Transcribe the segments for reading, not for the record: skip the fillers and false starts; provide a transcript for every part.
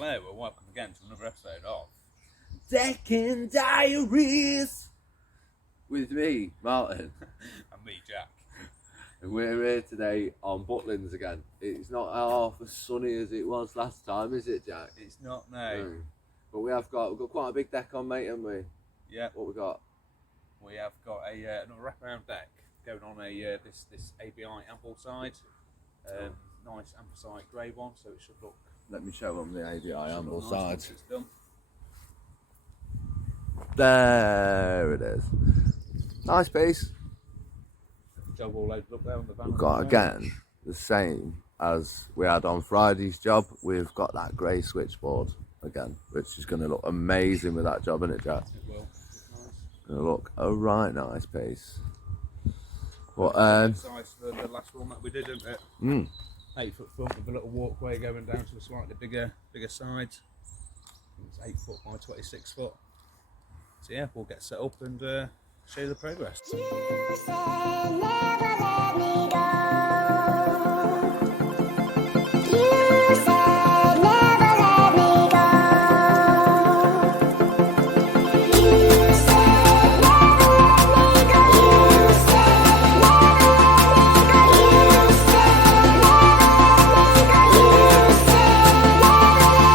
Hello and welcome again to another episode of Deccan Diaries with me, Martin. and me, Jack. And we're here today on Butlins again. It's not half as sunny as it was last time, is it, Jack? It's not, no. But we've got quite a big deck on, mate, haven't we? Yeah. What we got? We have got another wraparound deck going on this ABI amble side. Nice anthracite grey one, so it should look. Let me show them the ABI amble side. Once it's done. There it is. Nice piece. Job all loaded up there on the van. We've got again the same as we had on Friday's job. We've got that grey switchboard again, which is going to look amazing with that job, isn't it, Jack? It will. It's nice. Going to look a right nice piece. But size for the last one that we did, isn't it? 8 foot front with a little walkway going down to a slightly bigger side. It's 8 foot by 26 foot. So yeah, we'll get set up and show you the progress. You said never let me go. You said never let me go. You said never let me go. You said never let me go. You said never let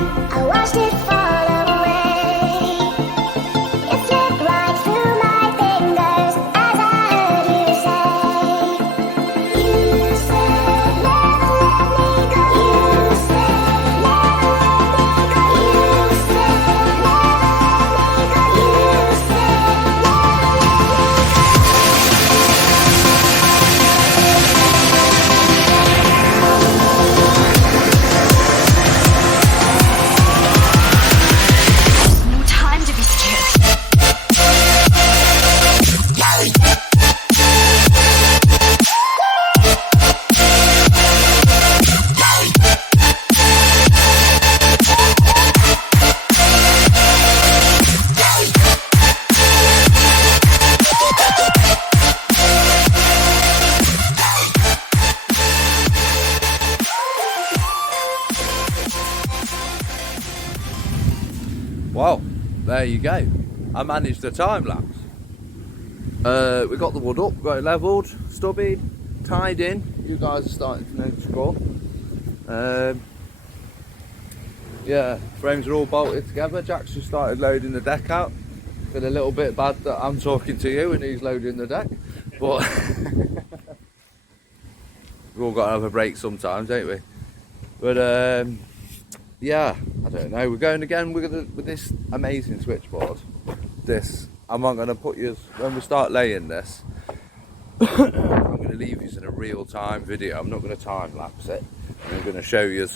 me go. You said well, there you go. I managed the time lapse. We got the wood up, got it levelled, stubby, tied in. You guys are starting to know the score. Yeah, frames are all bolted together. Jack's just started loading the deck out. Feel a little bit bad that I'm talking to you and he's loading the deck, but we've all got to have a break sometimes, ain't we? But yeah, I don't know. We're going again with this amazing switchboard. I'm not going to put you, when we start laying this, I'm going to leave you in a real time video. I'm not going to time lapse it. I'm going to show you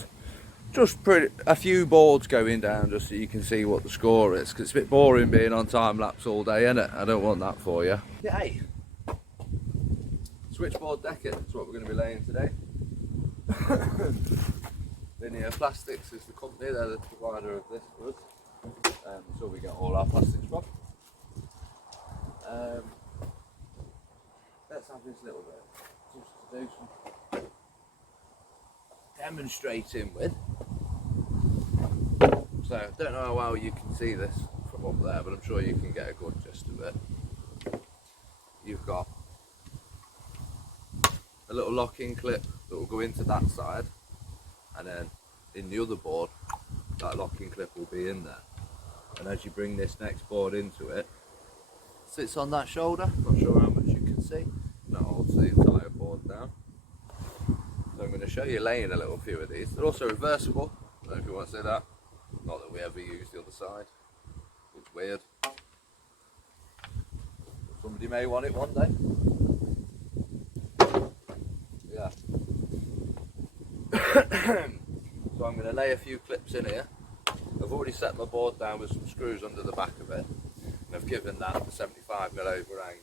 just a few boards going down just so you can see what the score is. Because it's a bit boring being on time lapse all day, isn't it? I don't want that for you. Yay! Switchboard decking, that's what we're going to be laying today. Linear Plastics is the company, they're the provider of this for us. So we get all our plastics from. Let's have this little bit just to do some demonstrating with. So I don't know how well you can see this from up there, but I'm sure you can get a good gist of it. You've got a little locking clip that will go into that side, and then in the other board that locking clip will be in there, and as you bring this next board into it, sits on that shoulder. Not sure how much you can see, that holds the entire board down. So I'm going to show you laying a little few of these. They're also reversible, I don't know if you want to see that. Not that we ever use the other side, it's weird. Somebody may want it one day. Yeah. So I'm going to lay a few clips in here. I've already set my board down with some screws under the back of it, and I've given that the 75mm overhang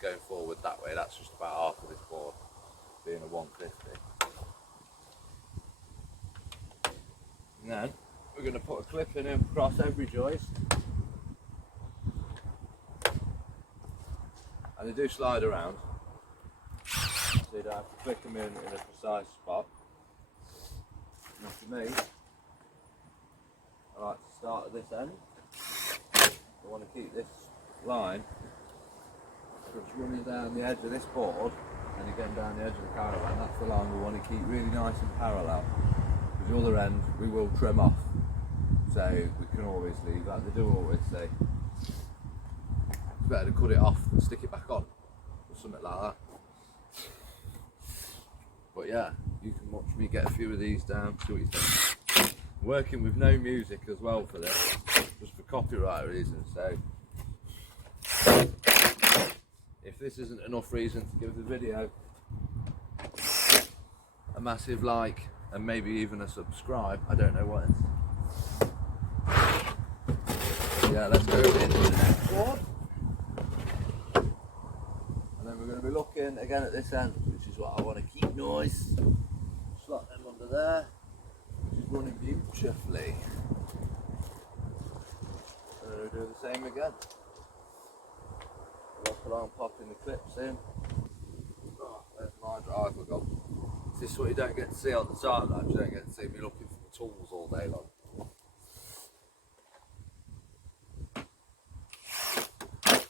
going forward that way. That's just about half of this board, being a 150. And then we're going to put a clip in across every joist, and they do slide around, so you don't have to click them in a precise spot. And for me, I like to start at this end. I want to keep this line just running down the edge of this board and again down the edge of the caravan. That's the line we want to keep really nice and parallel. Because the other end we will trim off, so we can always leave, like they do always say, it's better to cut it off than stick it back on or something like that. But yeah, you can watch me get a few of these down, see what you think. I'm working with no music as well for this, just for copyright reasons, so if this isn't enough reason to give the video a massive like and maybe even a subscribe, I don't know what is. Yeah, let's go into the next one. And then we're going to be looking again at this end, which is what I want to keep nice. Slot them under there, which is running beautifully. And then we'll do the same again. Walk along, popping the clips in. Oh, there's my driver gone. This is what you don't get to see on the sidelines. You don't get to see me looking for the tools all day long.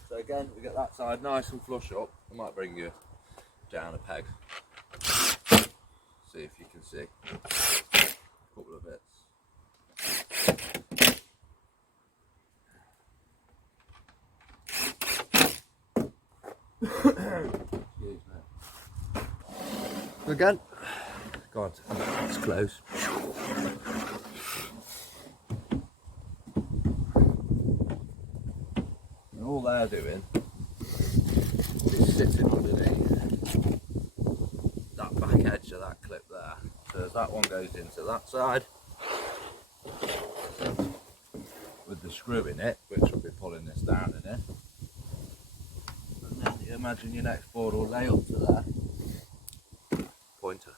So again, we get that side nice and flush up. I might bring you down a peg. See if you can see a couple of bits. Excuse me. Again, God, it's close. And all they're doing is sitting underneath that back edge of that clip there. So as that one goes into that side, with the screw in it, which will be pulling this down in it. And then you imagine your next board will lay up to there. Pointer.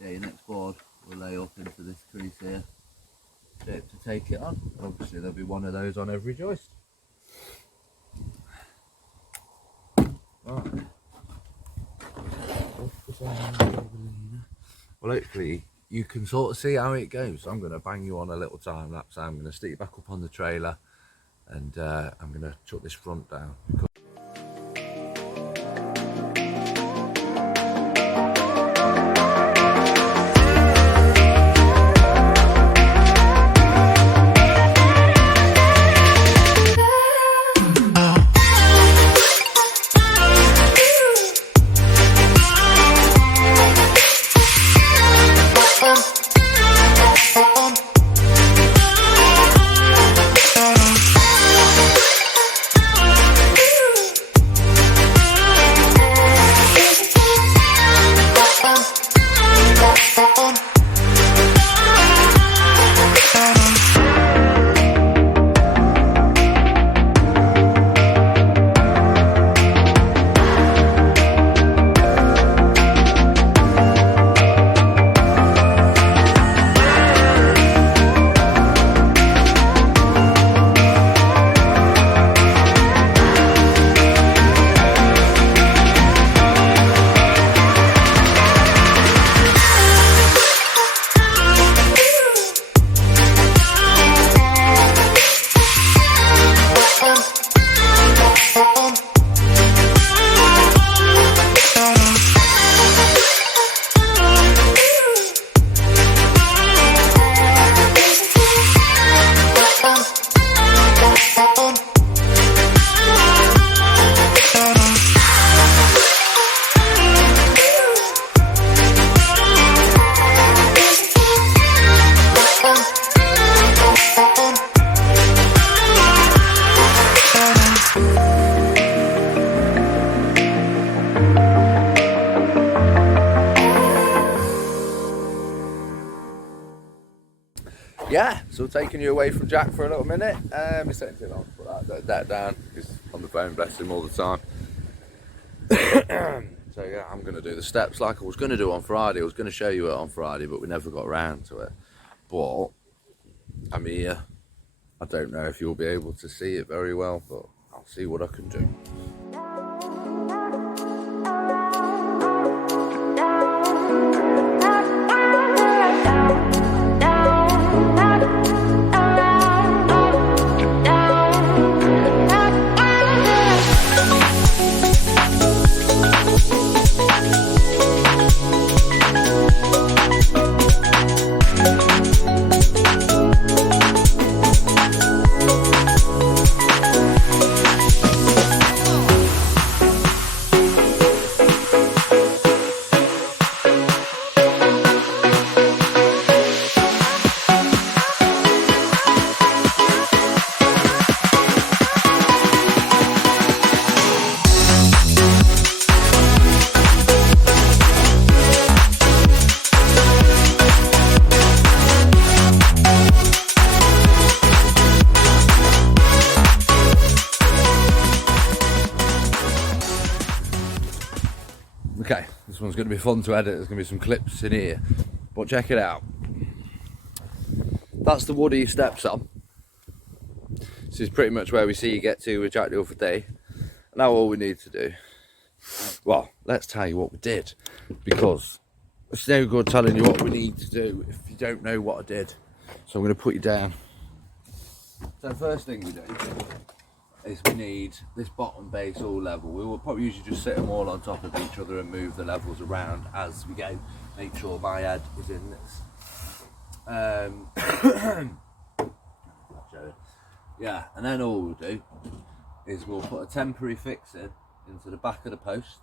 Yeah, your next board will lay up into this crease here to take it on. Obviously there'll be one of those on every joist. Right. Well, hopefully you can sort of see how it goes. I'm going to bang you on a little time lapse. I'm going to stick you back up on the trailer, and I'm going to chuck this front down. yeah, so taking you away from Jack for a little minute. He's setting it on, put that down. He's on the phone, bless him, all the time. So yeah, I'm going to do the steps like I was going to do on Friday. I was going to show you it on Friday, but we never got around to it. But I'm here. I don't know if you'll be able to see it very well, but I'll see what I can do. Okay, this one's going to be fun to edit. There's going to be some clips in here, but check it out. That's the wood he steps on. This is pretty much where we see you get to with Jack the other day. Now all we need to do, well, let's tell you what we did, because it's no good telling you what we need to do if you don't know what I did. So I'm going to put you down. So the first thing we do is we need this bottom base all level. We will probably usually just sit them all on top of each other and move the levels around as we go. Make sure my head is in this. Yeah, and then all we'll do is we'll put a temporary fix into the back of the posts,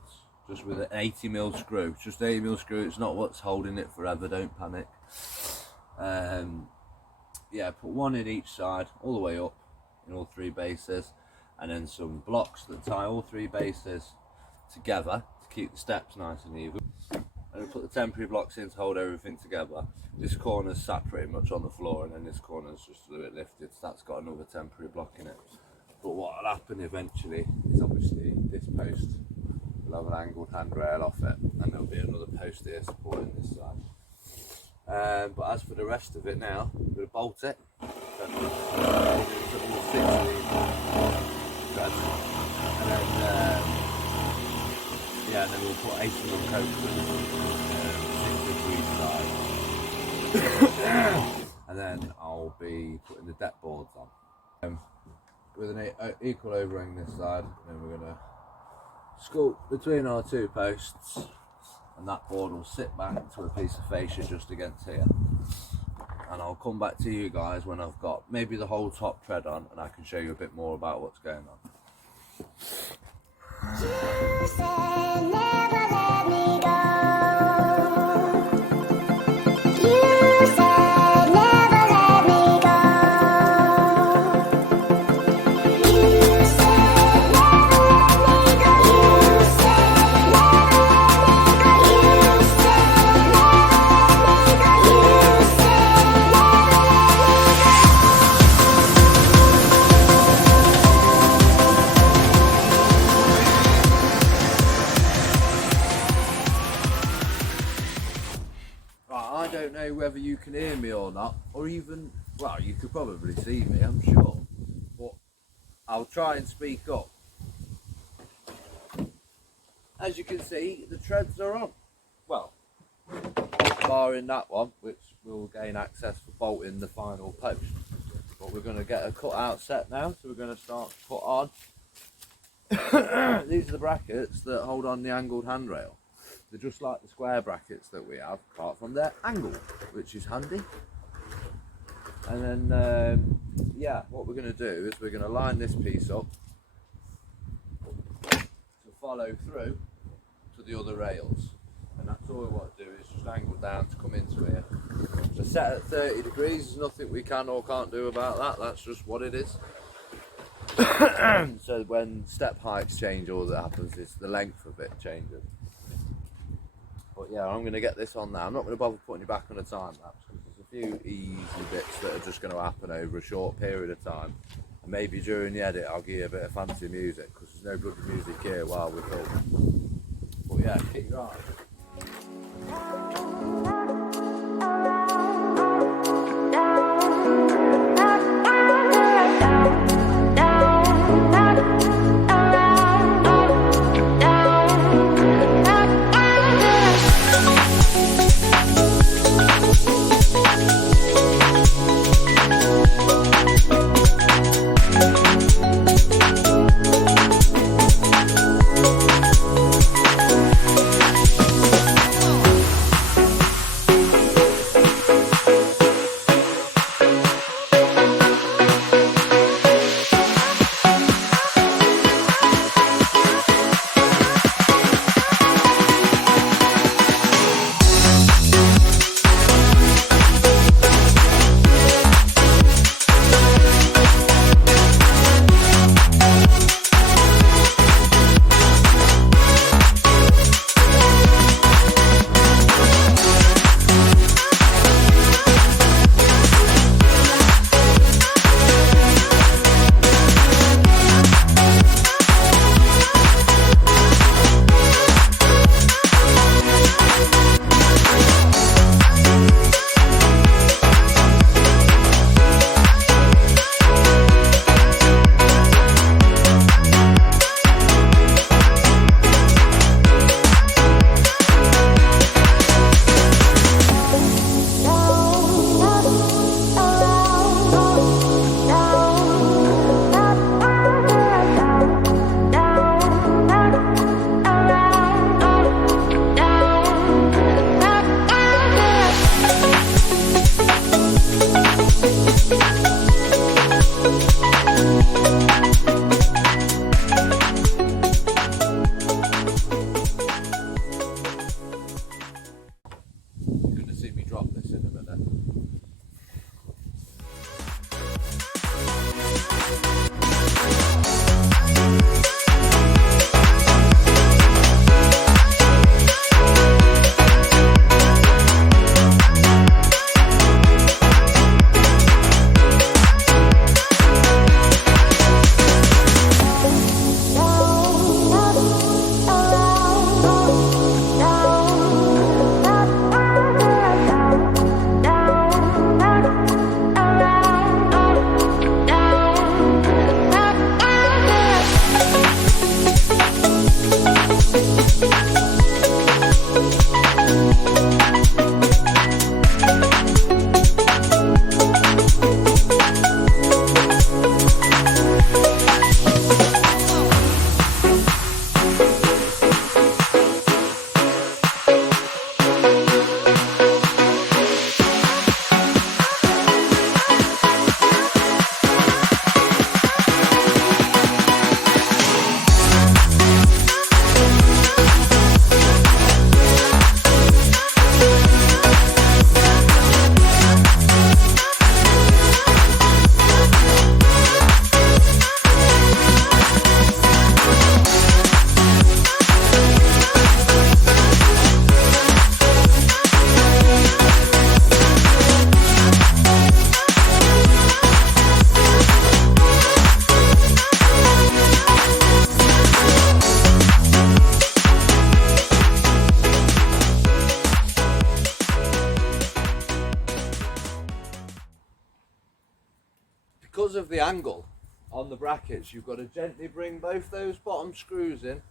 just with an 80mm screw. It's just 80mm screw, it's not what's holding it forever, don't panic. Yeah, put one in each side, all the way up, in all three bases, and then some blocks that tie all three bases together to keep the steps nice and even. And we'll put the temporary blocks in to hold everything together. This corner's sat pretty much on the floor, and then this corner's just a little bit lifted, so that's got another temporary block in it. But what will happen eventually is obviously this post will have an angled handrail off it, and there'll be another post here supporting this side. But as for the rest of it now, we're going to bolt it. And then, yeah, and then we'll put 80mm coke 6 side. And then I'll be putting the deck boards on. With an equal overhang this side, and then we're going to sculpt between our two posts, and that board will sit back to a piece of fascia just against here. And I'll come back to you guys when I've got maybe the whole top tread on, and I can show you a bit more about what's going on. You said never let me go. You said never let me go. You said never let me go. You said never let me go. You said never let me go. You said Right, I don't know whether you can hear me or not, or even, well, you could probably see me, I'm sure, but I'll try and speak up. As you can see, the treads are on. Well, barring that one, which will gain access for bolting the final post. But we're going to get a cut out set now, so we're going to start to put on. These are the brackets that hold on the angled handrail. They're just like the square brackets that we have, apart from they're angled, which is handy. And then, yeah, what we're going to do is we're going to line this piece up to follow through to the other rails. And that's all we want to do, is just angle down to come into here. So set at 30 degrees, there's nothing we can or can't do about that, that's just what it is. So when step heights change, all that happens is the length of it changes. But yeah, I'm going to get this on now. I'm not going to bother putting you back on a time lapse because there's a few easy bits that are just going to happen over a short period of time. And maybe during the edit I'll give you a bit of fancy music, because there's no good music here while we're filming. But yeah, keep your eyes. You're going to see me drop this in a minute. Because of the angle on the brackets, you've got to gently bring both those bottom screws in,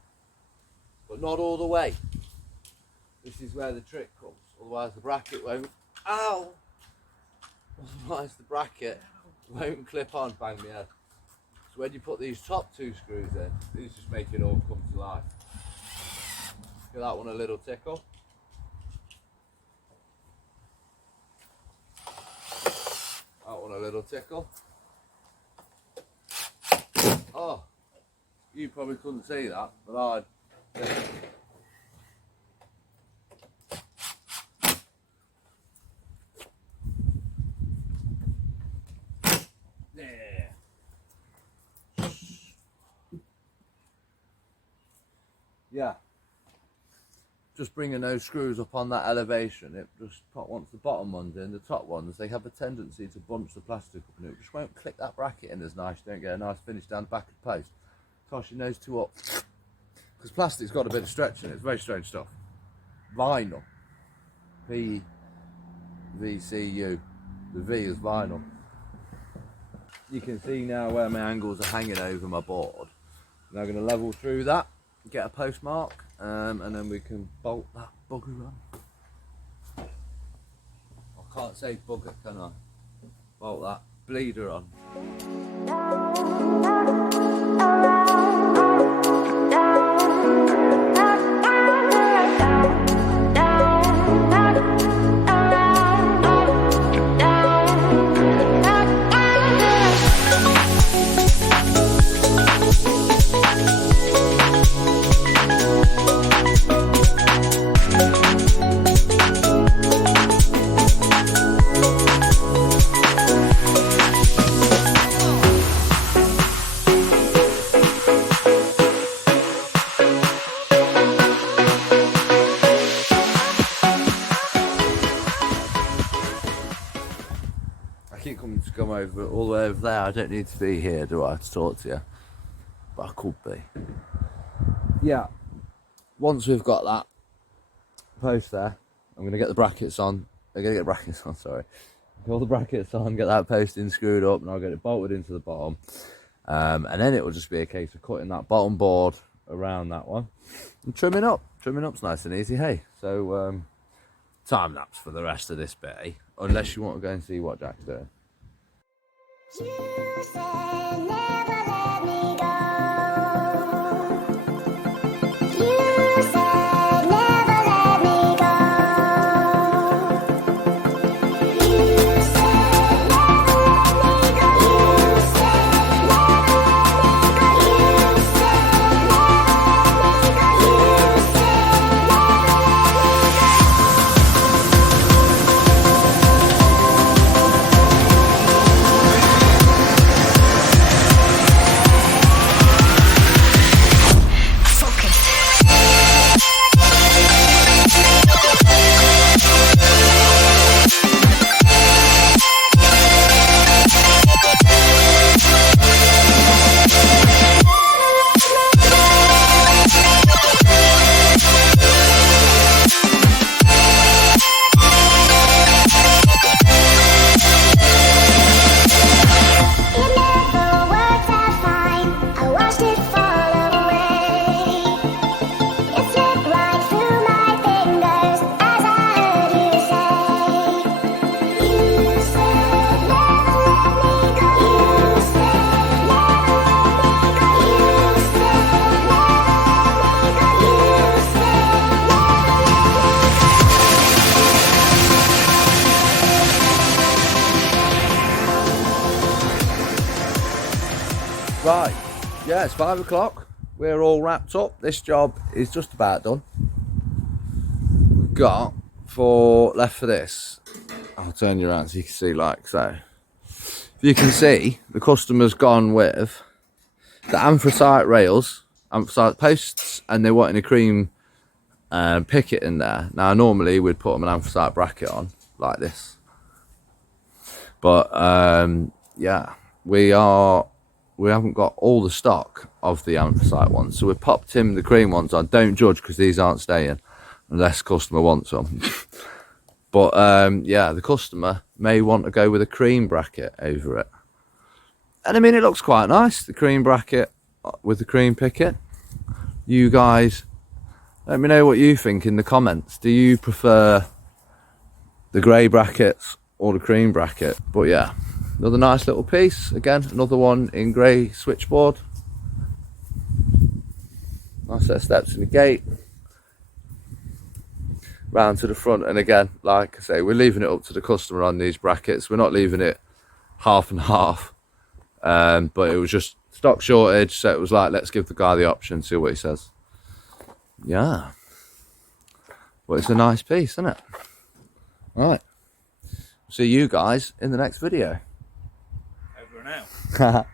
but not all the way. This is where the trick comes, otherwise the bracket won't, ow! Otherwise the bracket won't clip on, bang me head. So when you put these top two screws in, these just make it all come to life. Give that one a little tickle. That one a little tickle. Oh, you probably couldn't see that, but I. There. Yeah. just bringing those screws up on that elevation, it just, once the bottom ones in, the top ones, they have a tendency to bunch the plastic up and it just won't click that bracket in as nice. You don't get a nice finish down the back of the post. Tossing those two up. Because plastic's got a bit of stretch in it, it's very strange stuff. Vinyl. VCU. The V is vinyl. You can see now where my angles are hanging over my board. Now I'm going to level through that, get a postmark, and then we can bolt that bugger on. I can't say bugger, can I? Bolt that bleeder on. Come over all the way over there. I don't need to be here, do I, to talk to you? But I could be. Yeah. Once we've got that post there, I'm going to get the brackets on. I'm going to get brackets on, sorry. Get all the brackets on, get that post in screwed up, and I'll get it bolted into the bottom. And then it will just be a case of cutting that bottom board around that one and trimming up. Trimming up's nice and easy, hey. So, time lapse for the rest of this bit, eh? Unless you want to go and see what Jack's doing. You said never let me go. You said never let me go. You said never let me go. You said never let me go. You said never let me go. You said Right, yeah, it's 5 o'clock. We're all wrapped up. This job is just about done. We've got left for this. I'll turn you around so you can see like so. You can see the customer's gone with the anthracite rails, anthracite posts, and they're wanting a cream picket in there. Now normally we'd put them an anthracite bracket on like this, but yeah, we haven't got all the stock of the anthracite ones, so we popped him the cream ones on. Don't judge, because these aren't staying unless customer wants them. But yeah, the customer may want to go with a cream bracket over it, and I mean it looks quite nice, the cream bracket with the cream picket. You guys let me know what you think in the comments. Do you prefer the grey brackets or the cream bracket? But yeah, another nice little piece. Again, another one in grey switchboard. Nice set of steps in the gate. Round to the front, and again, like I say, we're leaving it up to the customer on these brackets. We're not leaving it half and half. But it was just stock shortage, so it was like, let's give the guy the option, see what he says. Yeah. Well, it's a nice piece, isn't it? Right. See you guys in the next video. Over and out.